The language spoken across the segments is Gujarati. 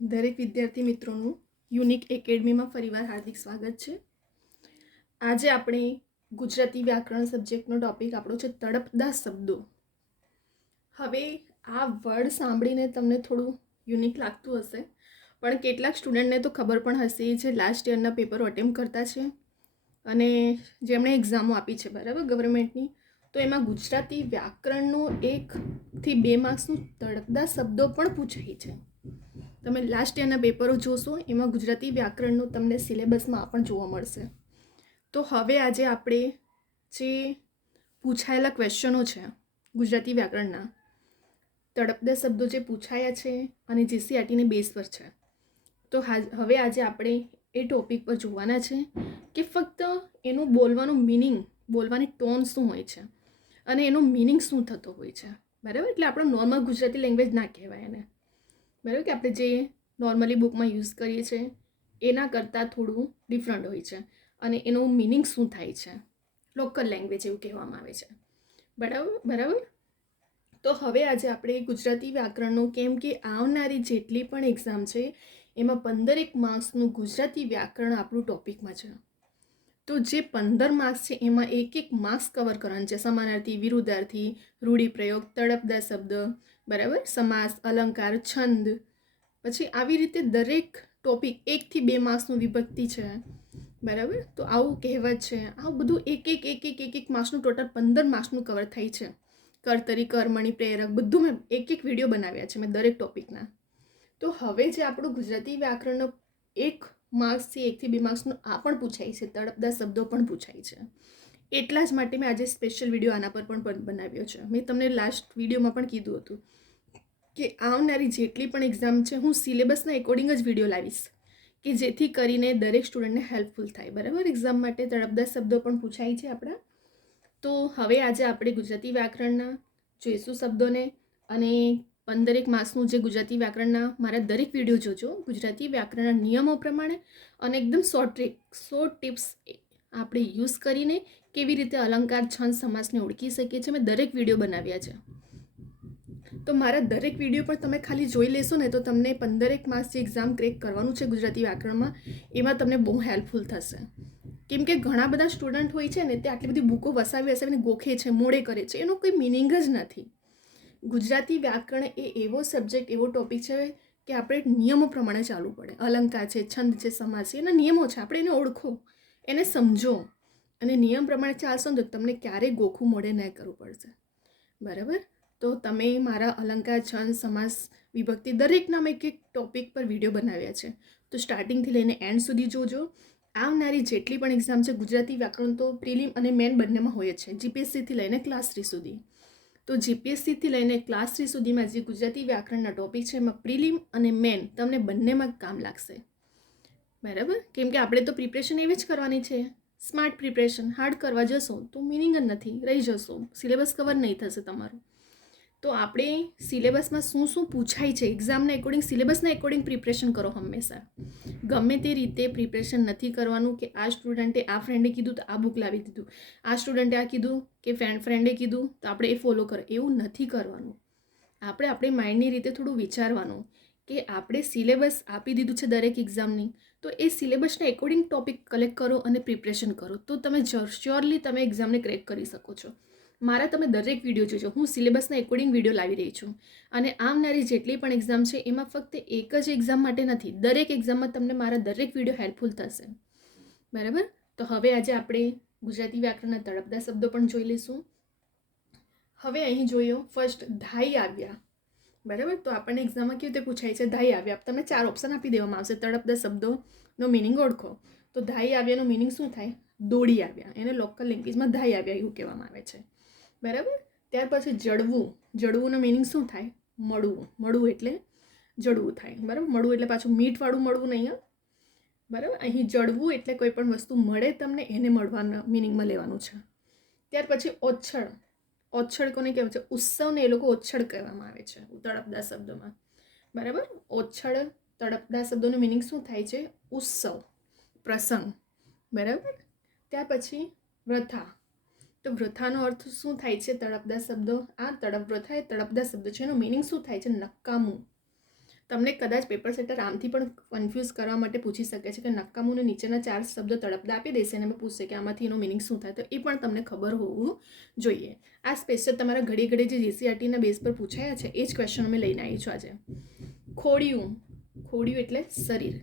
દરેક વિદ્યાર્થી મિત્રોનું યુનિક એકેડમીમાં ફરીવાર હાર્દિક સ્વાગત છે. આજે આપણે ગુજરાતી વ્યાકરણ સબ્જેક્ટનો ટોપિક આપણો છે તળપદા શબ્દો. હવે આ વર્ડ સાંભળીને તમને થોડું યુનિક લાગતું હશે, પણ કેટલાક સ્ટુડન્ટને તો ખબર પણ હશે જે લાસ્ટ યરના પેપરો અટેમ્પ કરતા છે અને જેમણે એક્ઝામો આપી છે, બરાબર, ગવર્મેન્ટની, તો એમાં ગુજરાતી વ્યાકરણનું 1 થી 2 માર્ક્સનું તળપદા શબ્દો પણ પૂછાય છે. તમે લાસ્ટ યરના પેપરો જોશો એમાં ગુજરાતી વ્યાકરણનું તમને સિલેબસમાં પણ જોવા મળશે. તો હવે આજે આપણે જે પૂછાયેલા ક્વેશ્ચનો છે ગુજરાતી વ્યાકરણના તળપદા શબ્દો જે પૂછાયા છે અને જીસીઆરટીની બેઝ પર છે, તો હવે આજે આપણે એ ટોપિક પર જોવાના છે કે ફક્ત એનું બોલવાનું મિનિંગ, બોલવાની ટોન શું હોય છે અને એનો મિનિંગ શું થતો હોય છે, બરાબર. એટલે આપણો નોર્મલ ગુજરાતી લેંગ્વેજ ના કહેવાય એને, બરાબર, કે આપણે જે નોર્મલી બુકમાં યુઝ કરીએ છીએ એના કરતાં થોડું ડિફરન્ટ હોય છે અને એનું મિનિંગ શું થાય છે, લોકલ લેંગ્વેજ એવું કહેવામાં આવે છે, બરાબર. તો હવે આજે આપણે ગુજરાતી વ્યાકરણનું, કેમ કે આવનારી જેટલી પણ એક્ઝામ છે એમાં 15 માર્ક્સનું ગુજરાતી વ્યાકરણ આપણું ટોપિકમાં છે. તો જે 15 માર્ક્સ છે એમાં 1 માર્ક્સ કવર કરવાનું છે. સમાનાર્થી, વિરુદ્ધાર્થી, રૂઢિપ્રયોગ, તળપદા શબ્દ, બરાબર, સમાસ, અલંકાર, છંદ, પછી આવી રીતે દરેક ટોપિક 1 થી 2 માર્ક્સનું વિભક્તિ છે, બરાબર. તો આવું કહેવત છે, આ બધું એક માર્ક્સનું ટોટલ 15 માર્ક્સનું કવર થાય છે. કર્તરી, કર્મણી, પ્રેરક, બધું મેં એક વિડીયો બનાવ્યા છે મેં દરેક ટોપિકના. તો હવે જે આપણું ગુજરાતી વ્યાકરણનો 1 માર્ક્સથી 1 થી 2 માર્ક્સનું આ પણ પૂછાય છે, તળપદા શબ્દો પણ પૂછાય છે. એટલા જ માટે મેં આજે સ્પેશિયલ વિડીયો આના પર પણ બનાવ્યો છે. મેં તમને લાસ્ટ વિડીયોમાં પણ કીધું હતું કે આવનારી જેટલી પણ એક્ઝામ છે હું સિલેબસના એકોર્ડિંગ જ વિડીયો લાવીશ કે જેથી કરીને દરેક સ્ટુડન્ટને હેલ્પફુલ થાય, બરાબર. એક્ઝામ માટે તળપદા શબ્દો પણ પૂછાય છે આપણા. તો હવે આજે આપણે ગુજરાતી વ્યાકરણના જોઈશું શબ્દોને, અને 15 માર્ક્સનું જે ગુજરાતી વ્યાકરણના મારા દરેક વિડીયો જોજો ગુજરાતી વ્યાકરણના નિયમો પ્રમાણે, અને એકદમ શોર્ટ ટિપ્સ આપણે યુઝ કરીને કેવી રીતે અલંકાર, છંદ, સમાસને ઓળખી શકીએ છીએ મેં દરેક વિડીયો બનાવ્યા છે. તો મારા દરેક વિડીયો પણ તમે ખાલી જોઈ લેશો ને તો તમને 15 માર્ક્સ જે એક્ઝામ ક્રેક કરવાનું છે ગુજરાતી વ્યાકરણમાં એમાં તમને બહુ હેલ્પફુલ થશે. કેમ કે ઘણા બધા સ્ટુડન્ટ હોય છે ને તે આટલી બધી બુકો વસાવીને ગોખે છે, મોડે કરે છે, એનો કોઈ મિનિંગ જ નથી. ગુજરાતી વ્યાકરણ એ એવો સબ્જેક્ટ, એવો ટોપિક છે કે આપણે નિયમો પ્રમાણે ચાલવું પડે. અલંકાર છે, છંદ છે, સમાસ છે, એના નિયમો છે, આપણે એને ઓળખો, એને સમજો અને નિયમ પ્રમાણે ચાલશો ને તો તમને ક્યારેય ગોખું મોડે નહીં કરવું પડશે, બરાબર. તો તમે મારા અલંકાર, છંદ, સમાસ, વિભક્તિ દરેકના મેં એક ટોપિક પર વિડીયો બનાવ્યા છે, તો સ્ટાર્ટિંગથી લઈને એન્ડ સુધી જોજો. આવનારી જેટલી પણ એક્ઝામ છે ગુજરાતી વ્યાકરણ તો પ્રિલિમ અને મેન બંનેમાં હોય છે, જીપીએસસીથી લઈને ક્લાસ 3 સુધી. તો જીપીએસસીથી લઈને ક્લાસ 3 સુધીમાં જે ગુજરાતી વ્યાકરણના ટોપિક છે એમાં પ્રિલિમ અને મેન તમને બંનેમાં કામ લાગશે, બરાબર. કેમ કે આપણે તો પ્રિપરેશન એવી જ કરવાની છે, સ્માર્ટ પ્રિપરેશન. હાર્ડ કરવા જશો તો મિનિંગ જ નથી, રહી જશો, સિલેબસ કવર નહીં થશે તમારું. તો આપણે સિલેબસમાં શું શું પૂછાય છે એક્ઝામના એકોર્ડિંગ, સિલેબસના એકોર્ડિંગ પ્રિપરેશન કરો હંમેશા. ગમે તે રીતે પ્રિપરેશન નથી કરવાનું કે આ સ્ટુડન્ટે, આ ફ્રેન્ડે કીધું તો આ બુક લાવી દીધું, આ સ્ટુડન્ટે આ કીધું કે ફ્રેન્ડે કીધું તો આપણે એ ફોલો કરો, એવું નથી કરવાનું. આપણે આપણી માઇન્ડની રીતે થોડું વિચારવાનું કે આપણે સિલેબસ આપી દીધું છે દરેક એક્ઝામની, તો એ સિલેબસના એકોર્ડિંગ ટોપિક કલેક્ટ કરો અને પ્રિપરેશન કરો, તો તમે શ્યોરલી તમે એક્ઝામને ક્રેક કરી શકો છો. મારા તમે દરેક વિડીયો જોજો, હું સિલેબસના એકોર્ડિંગ વિડીયો લાવી રહી છું. અને આવનારી જેટલી પણ એક્ઝામ છે એમાં ફક્ત એક જ એક્ઝામ માટે નથી, દરેક એક્ઝામમાં તમને મારા દરેક વિડીયો હેલ્પફુલ થશે, બરાબર. તો હવે આજે આપણે ગુજરાતી વ્યાકરણના તળપદા શબ્દો પણ જોઈ લઈશું. હવે અહીં જોયો ફર્સ્ટ ધાઈ આવ્યા, બરાબર. તો આપણને એક્ઝામમાં કેવી રીતે પૂછાય છે, ધાઈ આવ્યા, તમને 4 ઓપ્શન આપી દેવામાં આવશે, તળપદા શબ્દોનો મિનિંગ ઓળખો. તો ધાઈ આવ્યાનું મિનિંગ શું થાય, દોડી આવ્યા, એને લોકલ લેંગ્વેજમાં ધાઈ આવ્યા એવું કહેવામાં આવે છે, બરાબર. ત્યાર પછી જડવું, જડવુંનો મિનિંગ શું થાય, મળવું, મળવું એટલે જડવું થાય, બરાબર. મળવું એટલે પાછું મીઠવાળું મળવું નહીં, બરાબર. અહીં જડવું એટલે કોઈ પણ વસ્તુ મળે તમને એને મળવાના મિનિંગમાં લેવાનું છે. ત્યાર પછી ઓછળ, ઓછળ કોને કહેવાય છે, ઉત્સવને એ લોકો ઓછળ કહેવામાં આવે છે તળપદા શબ્દોમાં, બરાબર. ઓછળ તળપદા શબ્દોનું મિનિંગ શું થાય છે, ઉત્સવ, પ્રસંગ, બરાબર. ત્યાર પછી વ્રથા, તો વ્રથાનો અર્થ શું થાય છે, તળપદા શબ્દો, આ વ્રથા એ તળપદા શબ્દ છે, એનો મિનિંગ શું થાય છે, નકામું. તમને કદાચ પેપર સેટર આમથી પણ કન્ફ્યુઝ કરવા માટે પૂછી શકે છે કે નકામું નીચેના 4 શબ્દો તળપદા આપી દેશે અને મેં પૂછશે કે આમાંથી એનો મિનિંગ શું થાય, તો એ પણ તમને ખબર હોવું જોઈએ. આ સ્પેશિયલ તમારા ઘડી ઘડી જે જીસીઆરટીના બેઝ પર પૂછાયા છે એ જ ક્વેશ્ચન અમે લઈને આવી છું આજે. ખોડિયું, ખોડિયું એટલે શરીર.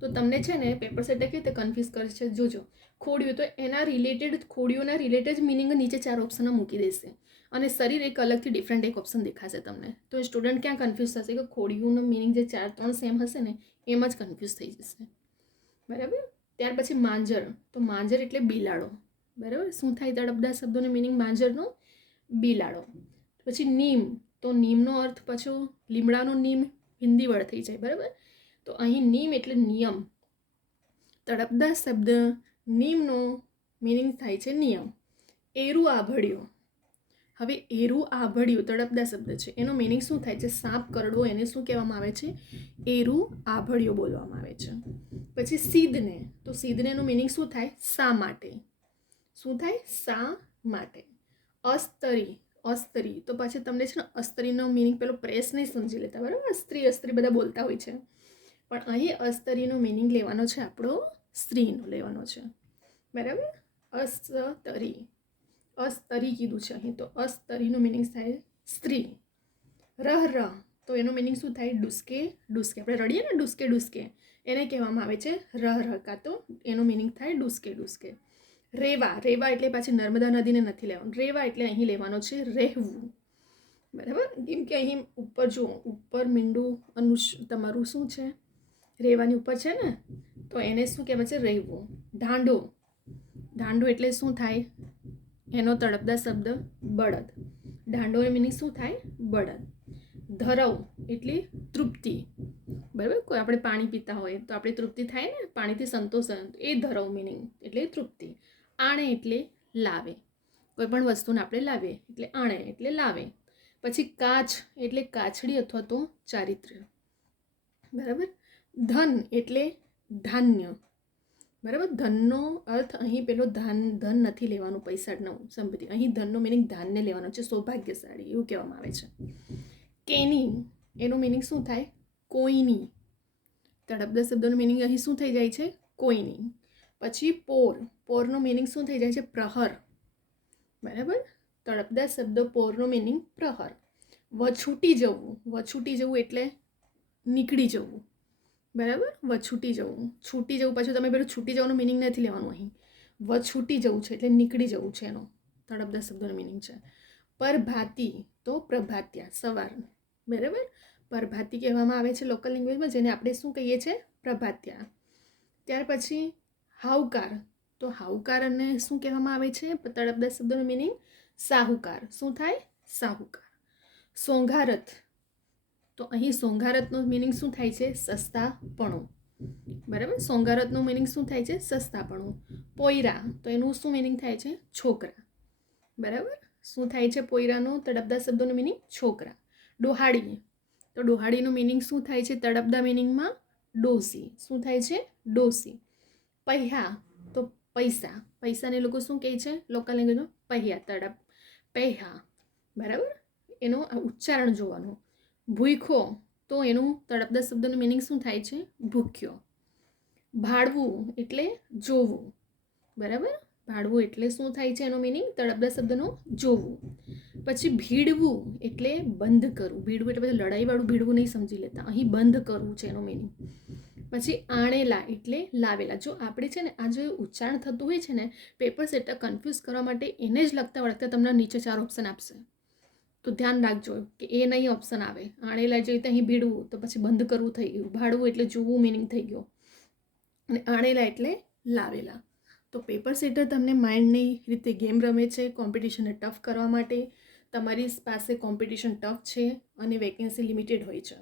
તો તમને છે ને પેપર સેટર કેવી રીતે કન્ફ્યુઝ કરે છે જોજો. ખોડિયું તો એના રિલેટેડ, ખોડિયુંના રિલેટેડ મિનિંગ નીચે 4 ઓપ્શનો મૂકી દેશે અને શરીર એક અલગથી ડિફરન્ટ એક ઓપ્શન દેખાશે તમને. તો એ સ્ટુડન્ટ ક્યાં કન્ફ્યુઝ થશે કે ખોડિયુંનો મિનિંગ જે 4-3 સેમ હશે ને એમાં જ કન્ફ્યુઝ થઈ જશે. બરાબર. ત્યાર પછી માંજર. તો માંજર એટલે બિલાડો. બરાબર. શું થાય તળપદા શબ્દોનો મિનિંગ માંજરનો? બિલાડો. પછી નીમ. તો નીમનો અર્થ પાછો લીમડાનો નીમ હિન્દી વર્ડ થઈ જાય. બરાબર. તો અહીં નીમ એટલે નિયમ. તળપદા શબ્દ નીમનો મિનિંગ થાય છે નિયમ. એરું આભળ્યો. હવે એરું આભળ્યું તળપદા શબ્દ છે, એનો મિનિંગ શું થાય છે? સાપ કરડવો, એને શું કહેવામાં આવે છે? એરું આભળ્યો બોલવામાં આવે છે. પછી સીધને. તો સીધનેનું મિનિંગ શું થાય? શા માટે. શું થાય? શા માટે. અસ્તરી. અસ્તરી તો પાછી તમને છે ને અસ્તરીનો મિનિંગ પેલો પ્રેસ નહીં સમજી લેતા. બરાબર. અસ્ત્રી અસ્ત્રી બધા બોલતા હોય છે, પણ અહીં અસ્તરીનો મિનિંગ લેવાનો છે આપણો સ્ત્રીનો લેવાનો છે. બરાબર. અસ્તરી, અસ્તરી કીધું છે અહીં, તો અસ્તરીનું મિનિંગ થાય સ્ત્રી. રહ રહ તો એનો મિનિંગ શું થાય? ડુસકે ડુસકે. આપણે રડીએ ને ડુસકે ડુસકે, એને કહેવામાં આવે છે રહ રહ, કાં તો એનો મિનિંગ થાય ડુસકે ડુસકે. રેવા. રેવા એટલે પાછી નર્મદા નદીને નથી લેવાનું. રેવા એટલે અહીં લેવાનો છે રહેવું. બરાબર. કેમ કે અહીં ઉપર જુઓ, ઉપર મીંડું તમારું શું છે? રેવાની ઉપર છે ને, તો એને શું કહેવાય છે? રહેવું. ઢાંડો. ઢાંડો એટલે શું થાય? એનો તળપદા શબ્દ બળદ. ઢાંડોનો મિનિંગ શું થાય? બળદ. ધરવ એટલે તૃપ્તિ. બરાબર. કોઈ આપણે પાણી પીતા હોય તો આપણે તૃપ્તિ થાય ને, પાણીથી સંતોષ, એ ધરવ મિનિંગ એટલે તૃપ્તિ. આણે એટલે લાવે. કોઈ પણ વસ્તુને આપણે લાવીએ એટલે આણે એટલે લાવે. પછી કાચ એટલે કાચડી અથવા તો ચારિત્ર્ય. બરાબર. ધન એટલે ધાન્ય. બરાબર. ધનનો અર્થ અહીં પેલો ધન નથી લેવાનું, પૈસાનો સંપત્તિ. અહીં ધનનો મિનિંગ ધાન્ય લેવાનો છે, સૌભાગ્યશાળી એવું કહેવામાં આવે છે. કેની એનું મિનિંગ શું થાય? કોઈની. તળપદા શબ્દોનો મિનિંગ અહીં શું થઈ જાય છે? કોઈની. પછી પોર. પોરનો મિનિંગ શું થઈ જાય છે? પ્રહર. બરાબર. તળપદા શબ્દ પોરનો મિનિંગ પ્રહર. વછૂટી જવું. વછૂટી જવું એટલે નીકળી જવું. બરાબર. વછૂટી જવું. છૂટી જવું પાછું તમે પેલું છૂટી જવાનું મિનિંગ નથી લેવાનું અહીં. વછૂટી જવું છે એટલે નીકળી જવું છે, એનો તળપદા શબ્દોનો મિનિંગ છે. પરભાતી તો પ્રભાત્યા, સવાર. બરાબર. પરભાતી કહેવામાં આવે છે લોકલ લેંગ્વેજમાં, જેને આપણે શું કહીએ છીએ? પ્રભાત્યા. ત્યાર પછી હાઉકાર. તો હાઉકારને શું કહેવામાં આવે છે? તળપદા શબ્દોનો મિનિંગ સાહુકાર. શું થાય? સાહુકાર. સોંઘારથ. તો અહીં સોંઘારથનો મિનિંગ શું થાય છે? સસ્તાપણું. બરાબર. સોંઘારથનું મિનિંગ શું થાય છે? સસ્તાપણું. પોયરા તો એનું શું મિનિંગ થાય છે? છોકરા. બરાબર. શું થાય છે પોયરાનો તળપદા શબ્દોનો મિનિંગ? છોકરા. ડોહાડી. તો ડોહાડીનું મિનિંગ શું થાય છે તળપદા મિનિંગમાં? ડોસી. શું થાય છે? ડોસી. પહ્યા તો પૈસા. પૈસાને લોકો શું કહે છે લોકલ લેંગ્વેજમાં? પહ્યા. તળપ પહ્યા. બરાબર. એનો ઉચ્ચારણ જોવાનું. ભૂખો તો એનું તળપદા શબ્દનું મિનિંગ શું થાય છે? ભૂખ્યો. ભાડવું એટલે જોવું. બરાબર. ભાડવું એટલે શું થાય છે એનો મિનિંગ? તળપદા શબ્દનો જોવું. પછી ભીડવું એટલે બંધ કરવું. ભીડવું એટલે પછી લડાઈવાળું ભીડવું નહીં સમજી લેતા, અહીં બંધ કરવું છે એનો મિનિંગ. પછી આણેલા એટલે લાવેલા. જો આપણે છે ને આ જે ઉચ્ચારણ થતું હોય છે ને, પેપર સેટર કન્ફ્યુઝ કરવા માટે એને જ લગતા વળગતા તમને નીચે 4 ઓપ્શન આપશે, તો ધ્યાન રાખજો કે એ નહીં ઓપ્શન આવે. આણેલા જે રીતે અહીં ભીડવું તો પછી બંધ કરવું થઈ ગયું. ભાડવું એટલે જોવું મિનિંગ થઈ ગયો, અને આણેલા એટલે લાવેલા. તો પેપર સેટર તમને માઇન્ડની રીતે ગેમ રમે છે કોમ્પિટિશનને ટફ કરવા માટે. તમારી પાસે કોમ્પિટિશન ટફ છે અને વેકેન્સી લિમિટેડ હોય છે,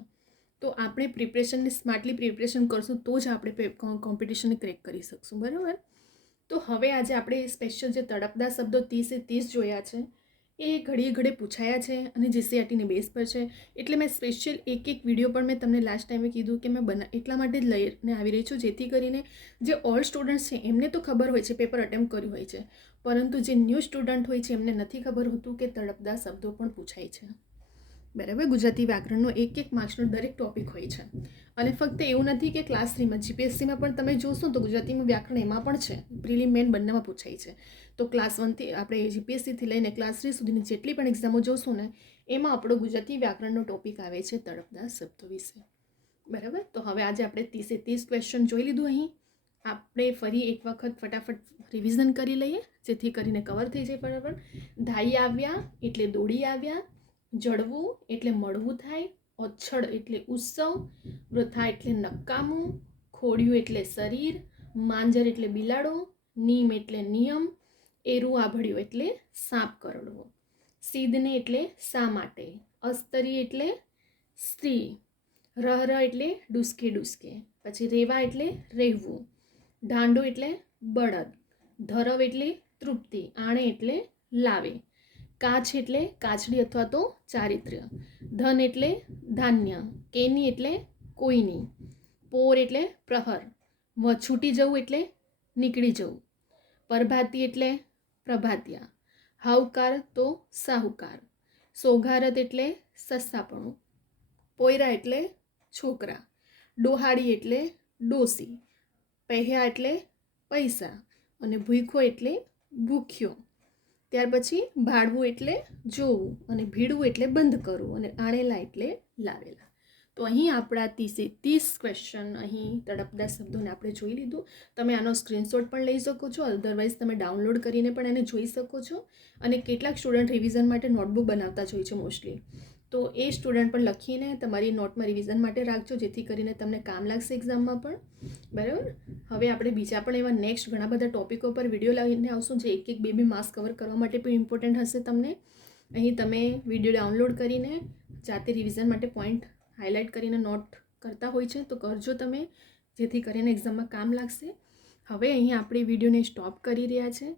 તો આપણે પ્રિપરેશનને સ્માર્ટલી પ્રિપરેશન કરશું તો જ આપણે કોમ્પિટિશનને ક્રેક કરી શકશું. બરાબર. તો હવે આજે આપણે સ્પેશિયલ જે તળપદા શબ્દો 30 જોયા છે એ ઘડીએ ઘડે પૂછાયા છે અને જીસીઆરટીની બેઝ પર છે, એટલે મેં સ્પેશિયલ એક વિડીયો પણ મેં તમને લાસ્ટ ટાઈમે કીધું કે મેં એટલા માટે જ લઈને આવી રહી છું, જેથી કરીને જે ઓલ્ડ સ્ટુડન્ટ્સ છે એમને તો ખબર હોય છે, પેપર અટેમ્પ્ટ કર્યું હોય છે, પરંતુ જે ન્યૂ સ્ટુડન્ટ હોય છે એમને નથી ખબર હોતું કે તળપદા શબ્દો પણ પૂછાય છે. બરાબર. ગુજરાતી વ્યાકરણનો એક માર્ક્સનો દરેક ટોપિક હોય છે અને ફક્ત એવું નથી કે ક્લાસ 3માં, જીપીએસસીમાં પણ તમે જોશો તો ગુજરાતીમાં વ્યાકરણ એમાં પણ છે, પ્રિલિમ મેન બંનેમાં પૂછાય છે. તો ક્લાસ 1થી આપણે જીપીએસસીથી લઈને ક્લાસ 3 સુધીની જેટલી પણ એક્ઝામો જોશું ને એમાં આપણો ગુજરાતી વ્યાકરણનો ટોપિક આવે છે તળપદા શબ્દો વિશે. બરાબર. તો હવે આજે આપણે 30 ક્વેશ્ચન જોઈ લીધું. અહીં આપણે ફરી એક વખત ફટાફટ રિવિઝન કરી લઈએ જેથી કરીને કવર થઈ જાય. બરાબર. ધાઈ આવ્યા એટલે દોડી આવ્યા, જડવું એટલે મળવું થાય, ઓછળ એટલે ઉત્સવ, વૃથા એટલે નકામું, ખોડિયું એટલે શરીર, માંજર એટલે બિલાડો, નીમ એટલે નિયમ, એરું આભળ્યું એટલે સાપ કરડવો, સીધને એટલે શા માટે, અસ્તરી એટલે સ્ત્રી, રહ એટલે ડુસકે ડુસકે, પછી રેવા એટલે રહેવું, ઢાંડો એટલે બળદ, ધરવ એટલે તૃપ્તિ, આણે એટલે લાવે, કાચ એટલે કાચડી અથવા તો ચારિત્ર્ય, ધન એટલે ધાન્ય, કેની એટલે કોઈની, પોર એટલે પ્રહર, છૂટી જવું એટલે નીકળી જવું, પરભાતી એટલે પ્રભાતિયા, હાઉકાર તો સાહુકાર, સોગારત એટલે સસ્સાપણું, પોયરા એટલે છોકરા, ડોહાડી એટલે ડોસી, પહેયા એટલે પૈસા અને ભૂખો એટલે ભૂખ્યો. ત્યાર પછી ભાડવું એટલે જોવું અને ભીડવું એટલે બંધ કરવું અને આણેલા એટલે લાવેલા. તો અહીં આપણા 30 ક્વેશ્ચન અહીં તળપદા શબ્દોને આપણે જોઈ લીધું. તમે આનો સ્ક્રીનશોટ પણ લઈ શકો છો, અધરવાઇઝ તમે ડાઉનલોડ કરીને પણ એને જોઈ શકો છો. અને કેટલાક સ્ટુડન્ટ રિવિઝન માટે નોટબુક બનાવતા જ હોય છે મોસ્ટલી, તો એ સ્ટુડન્ટ પણ લખીને તમારી નોટમાં રિવિઝન માટે રાખજો જેથી કરીને તમને કામ લાગશે એક્ઝામમાં પણ. બરાબર. હવે આપણે બીજા પણ એવા નેક્સ્ટ ઘણા બધા ટોપિકો પર વિડીયો લાવીને આવશું જે એક બે માર્ક્સ કવર કરવા માટે પણ ઇમ્પોર્ટન્ટ હશે તમને. અહીં તમે વિડીયો ડાઉનલોડ કરીને જાતે રિવિઝન માટે પોઈન્ટ હાઇલાઇટ કરીને નોટ કરતા હોય છે તો કરજો તમે, જેથી કરીને એક્ઝામમાં કામ લાગશે. હવે અહીં આપણે વિડીયોને સ્ટોપ કરી રહ્યા છે.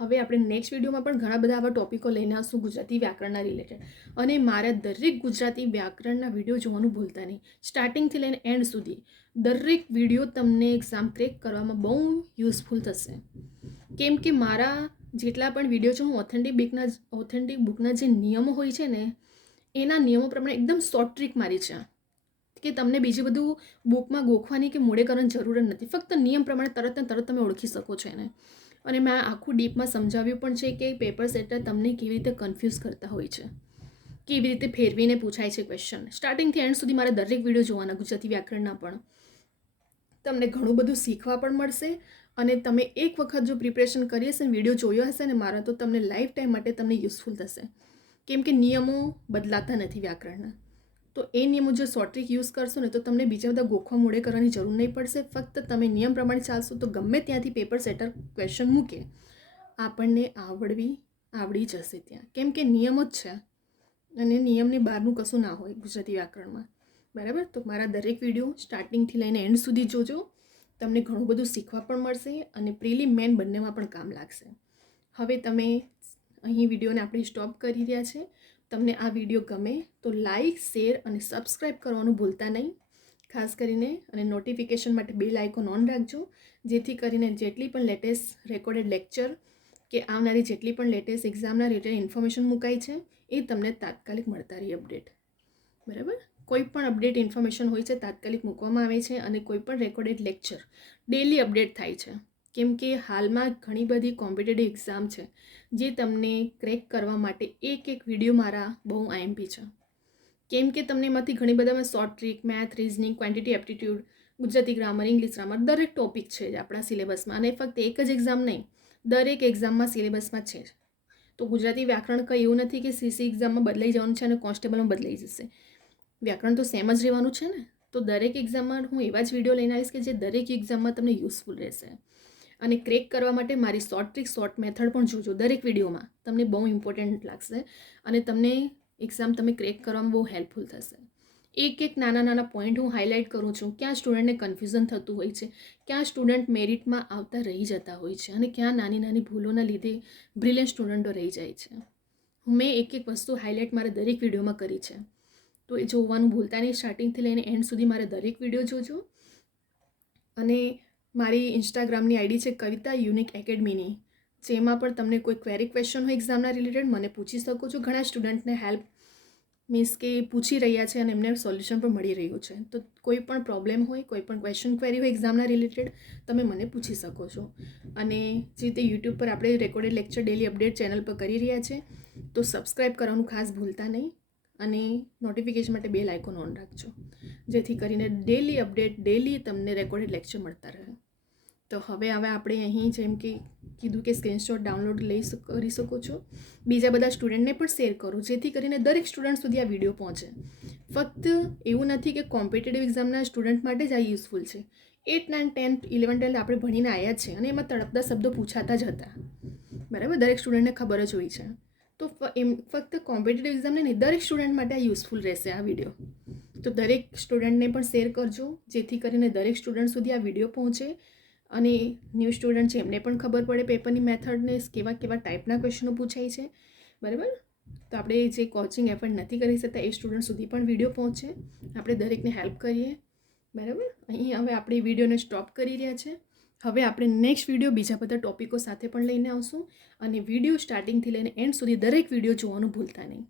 હવે આપણે નેક્સ્ટ વિડીયોમાં પણ ઘણા બધા આવા ટોપિકો લઈને આવશું ગુજરાતી વ્યાકરણના રિલેટેડ. અને મારા દરેક ગુજરાતી વ્યાકરણના વિડીયો જોવાનું ભૂલતા નહીં, સ્ટાર્ટિંગથી લઈને એન્ડ સુધી. દરેક વિડીયો તમને એક્ઝામ ક્રેક કરવામાં બહુ યુઝફુલ થશે. કેમ કે મારા જેટલા પણ વિડીયો છે હું ઓથેન્ટિક બુકના જે નિયમો હોય છે ને એના નિયમો પ્રમાણે એકદમ શોર્ટ ટ્રીક મારી છે કે તમને બીજું બધું બુકમાં ગોખવાની કે મોડે કરવાની જરૂર જ નથી. ફક્ત નિયમ પ્રમાણે તરત ને તરત તમે ઓળખી શકો છો એને. અને મેં આખું ડીપમાં સમજાવ્યું પણ છે કે પેપર સેટર તમને કેવી રીતે કન્ફ્યુઝ કરતા હોય છે, કેવી રીતે ફેરવીને પૂછાય છે ક્વેશ્ચન. સ્ટાર્ટિંગથી એન્ડ સુધી મારા દરેક વિડીયો જોવાના ગુજરાતી વ્યાકરણના પણ. તમને ઘણું બધું શીખવા પણ મળશે અને તમે એક વખત જો પ્રિપરેશન કરી હશે ને વિડીયો જોયો હશે ને મારા, તો તમને લાઈફ ટાઈમ માટે તમને યુઝફુલ થશે. કેમ કે નિયમો બદલાતા નથી વ્યાકરણના. તો એ નિયમો જો શોર્ટ ટ્રીક યુઝ કરશો ને તો તમને બીજા બધા ગોખવા મોડે કરવાની જરૂર નહીં પડશે. ફક્ત તમે નિયમ પ્રમાણે ચાલશો તો ગમે ત્યાંથી પેપર સેટર ક્વેશ્ચન મૂકે આપણને આવડી જશે ત્યાં. કેમ કે નિયમ જ છે અને નિયમની બહારનું કશું ના હોય ગુજરાતી વ્યાકરણમાં. બરાબર. તો મારા દરેક વિડીયો સ્ટાર્ટિંગથી લઈને એન્ડ સુધી જોજો, તમને ઘણું બધું શીખવા પણ મળશે અને પ્રિલિમ મેન બંનેમાં પણ કામ લાગશે. હવે તમે અહીં વિડીયોને આપણે સ્ટોપ કરી રહ્યા છે. તમને આ વિડીયો ગમે તો લાઈક, શેર અને સબસ્ક્રાઈબ કરવાનું ભૂલતા નહીં ખાસ કરીને, અને નોટિફિકેશન માટે બેલ આઇકોન ઓન રાખજો જેથી કરીને જેટલી પણ લેટેસ્ટ રેકોર્ડેડ લેક્ચર કે આવનારી જેટલી પણ લેટેસ્ટ એક્ઝામના રિલેટેડ ઇન્ફોર્મેશન મુકાઈ છે એ તમને તાત્કાલિક મળતા રહી અપડેટ. બરાબર. કોઈ પણ અપડેટ ઇન્ફોર્મેશન હોય છે તાત્કાલિક મૂકવામાં આવે છે અને કોઈ પણ રેકોર્ડેડ લેક્ચર ડેલી અપડેટ થાય છે. કેમ કે હાલમાં ઘણી બધી કોમ્પિટેટિવ એક્ઝામ છે જે તમને ક્રેક કરવા માટે એક વિડીયો મારા બહુ આઈએમપી છે. કેમ કે તમને એમાંથી ઘણી બધામાં short trick, math, reasoning, quantity aptitude, Gujarati grammar, English grammar દરેક ટોપિક છે જ આપણા સિલેબસમાં. અને ફક્ત એક જ એક્ઝામ નહીં, દરેક એક્ઝામમાં સિલેબસમાં છે જ. તો ગુજરાતી વ્યાકરણ કંઈ એવું નથી કે સીસી એક્ઝામમાં બદલાઈ જવાનું છે અને કોન્સ્ટેબલમાં બદલાઈ જશે. વ્યાકરણ તો સેમ જ રહેવાનું છે ને. તો દરેક એક્ઝામમાં હું એવા જ વિડીયો લઈને આવીશ કે જે દરેક એક્ઝામમાં તમને યુઝફુલ રહેશે. અને ક્રેક કરવા માટે મારી શોર્ટ ટ્રીક, શોર્ટ મેથડ પણ જોજો દરેક વિડીયોમાં, તમને બહુ ઇમ્પોર્ટન્ટ લાગશે અને તમને એક્ઝામ તમે ક્રેક કરવામાં બહુ હેલ્પફુલ થશે. એક નાના પોઈન્ટ હું હાઇલાઇટ કરું છું, ક્યાં સ્ટુડન્ટને કન્ફ્યુઝન થતું હોય છે, ક્યાં સ્ટુડન્ટ મેરિટમાં આવતા રહી જતા હોય છે અને ક્યાં નાની ભૂલોના લીધે બ્રિલિયન્ટ સ્ટુડન્ટો રહી જાય છે. મેં એક વસ્તુ હાઇલાઇટ મારા દરેક વિડીયોમાં કરી છે. તો એ જોવાનું ભૂલતા નહીં. સ્ટાર્ટિંગથી લઈને એન્ડ સુધી મારા દરેક વિડીયો જોજો. અને મારી ઇન્સ્ટાગ્રામની આઈડી છે કવિતા યુનિક એકેડમીની, જેમાં પણ તમને કોઈ ક્વેરી ક્વેશ્ચન હોય એક્ઝામના રિલેટેડ મને પૂછી શકો છો. ઘણા સ્ટુડન્ટને હેલ્પ મીન્સ કે પૂછી રહ્યા છે અને એમને સોલ્યુશન પણ મળી રહ્યું છે. તો કોઈ પણ પ્રોબ્લેમ હોય, કોઈ પણ ક્વેશ્ચન ક્વેરી હોય એક્ઝામના રિલેટેડ, તમે મને પૂછી શકો છો. અને જે રીતે યુટ્યુબ પર આપણે recorded lecture daily update channel પર કરી રહ્યા છે, તો સબસ્ક્રાઈબ કરવાનું ખાસ ભૂલતા નહીં અને નોટિફિકેશન માટે બેલ આઇકોન ઓન રાખજો, જેથી કરીને ડેલી અપડેટ, ડેલી તમને રેકોર્ડેડ લેક્ચર મળતા રહે. તો હવે આપણે અહીં જેમ કે કીધું કે સ્ક્રીનશોટ ડાઉનલોડ કરી શકો છો. બીજા બધા સ્ટુડન્ટને પણ શેર કરો, જેથી કરીને દરેક સ્ટુડન્ટ સુધી આ વિડીયો પહોંચે. ફક્ત એવું નથી કે કોમ્પિટેટિવ એક્ઝામના સ્ટુડન્ટ માટે જ આ યુઝફુલ છે. 8, 9, 10, 11, 12 આપણે ભણીને આવ્યા છે અને એમાં તળપદા શબ્દો પૂછાતા જ હતા, બરાબર, દરેક સ્ટુડન્ટને ખબર જ હોય છે. તો ફક્ત કોમ્પિટેટિવ એક્ઝામને નહીં, દરેક સ્ટુડન્ટ માટે આ યુઝફુલ રહેશે આ વિડીયો. તો દરેક સ્ટુડન્ટને પણ શેર કરજો, જેથી કરીને દરેક સ્ટુડન્ટ સુધી આ વિડીયો પહોંચે અને ન્યૂ સ્ટુડન્ટ છે એમને પણ ખબર પડે પેપરની મેથડને, કેવા કેવા ટાઈપના ક્વેશ્ચનો પૂછાય છે, બરાબર. તો આપણે જે કોચિંગ એફર્ટ નથી કરી શકતા એ સ્ટુડન્ટ સુધી પણ વિડીયો પહોંચે, આપણે દરેકને હેલ્પ કરીએ, બરાબર. અહીં હવે આપણે વિડીયોને સ્ટોપ કરી રહ્યા છે. હવે આપણે નેક્સ્ટ વિડીયો બીજા બધા ટોપિકો સાથે પણ લઈને આવશું અને વિડીયો સ્ટાર્ટિંગથી લઈને એન્ડ સુધી દરેક વિડીયો જોવાનું ભૂલતા નહીં,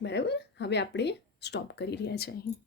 બરાબર. હવે આપણે સ્ટોપ કરી રહ્યા છે અહીં.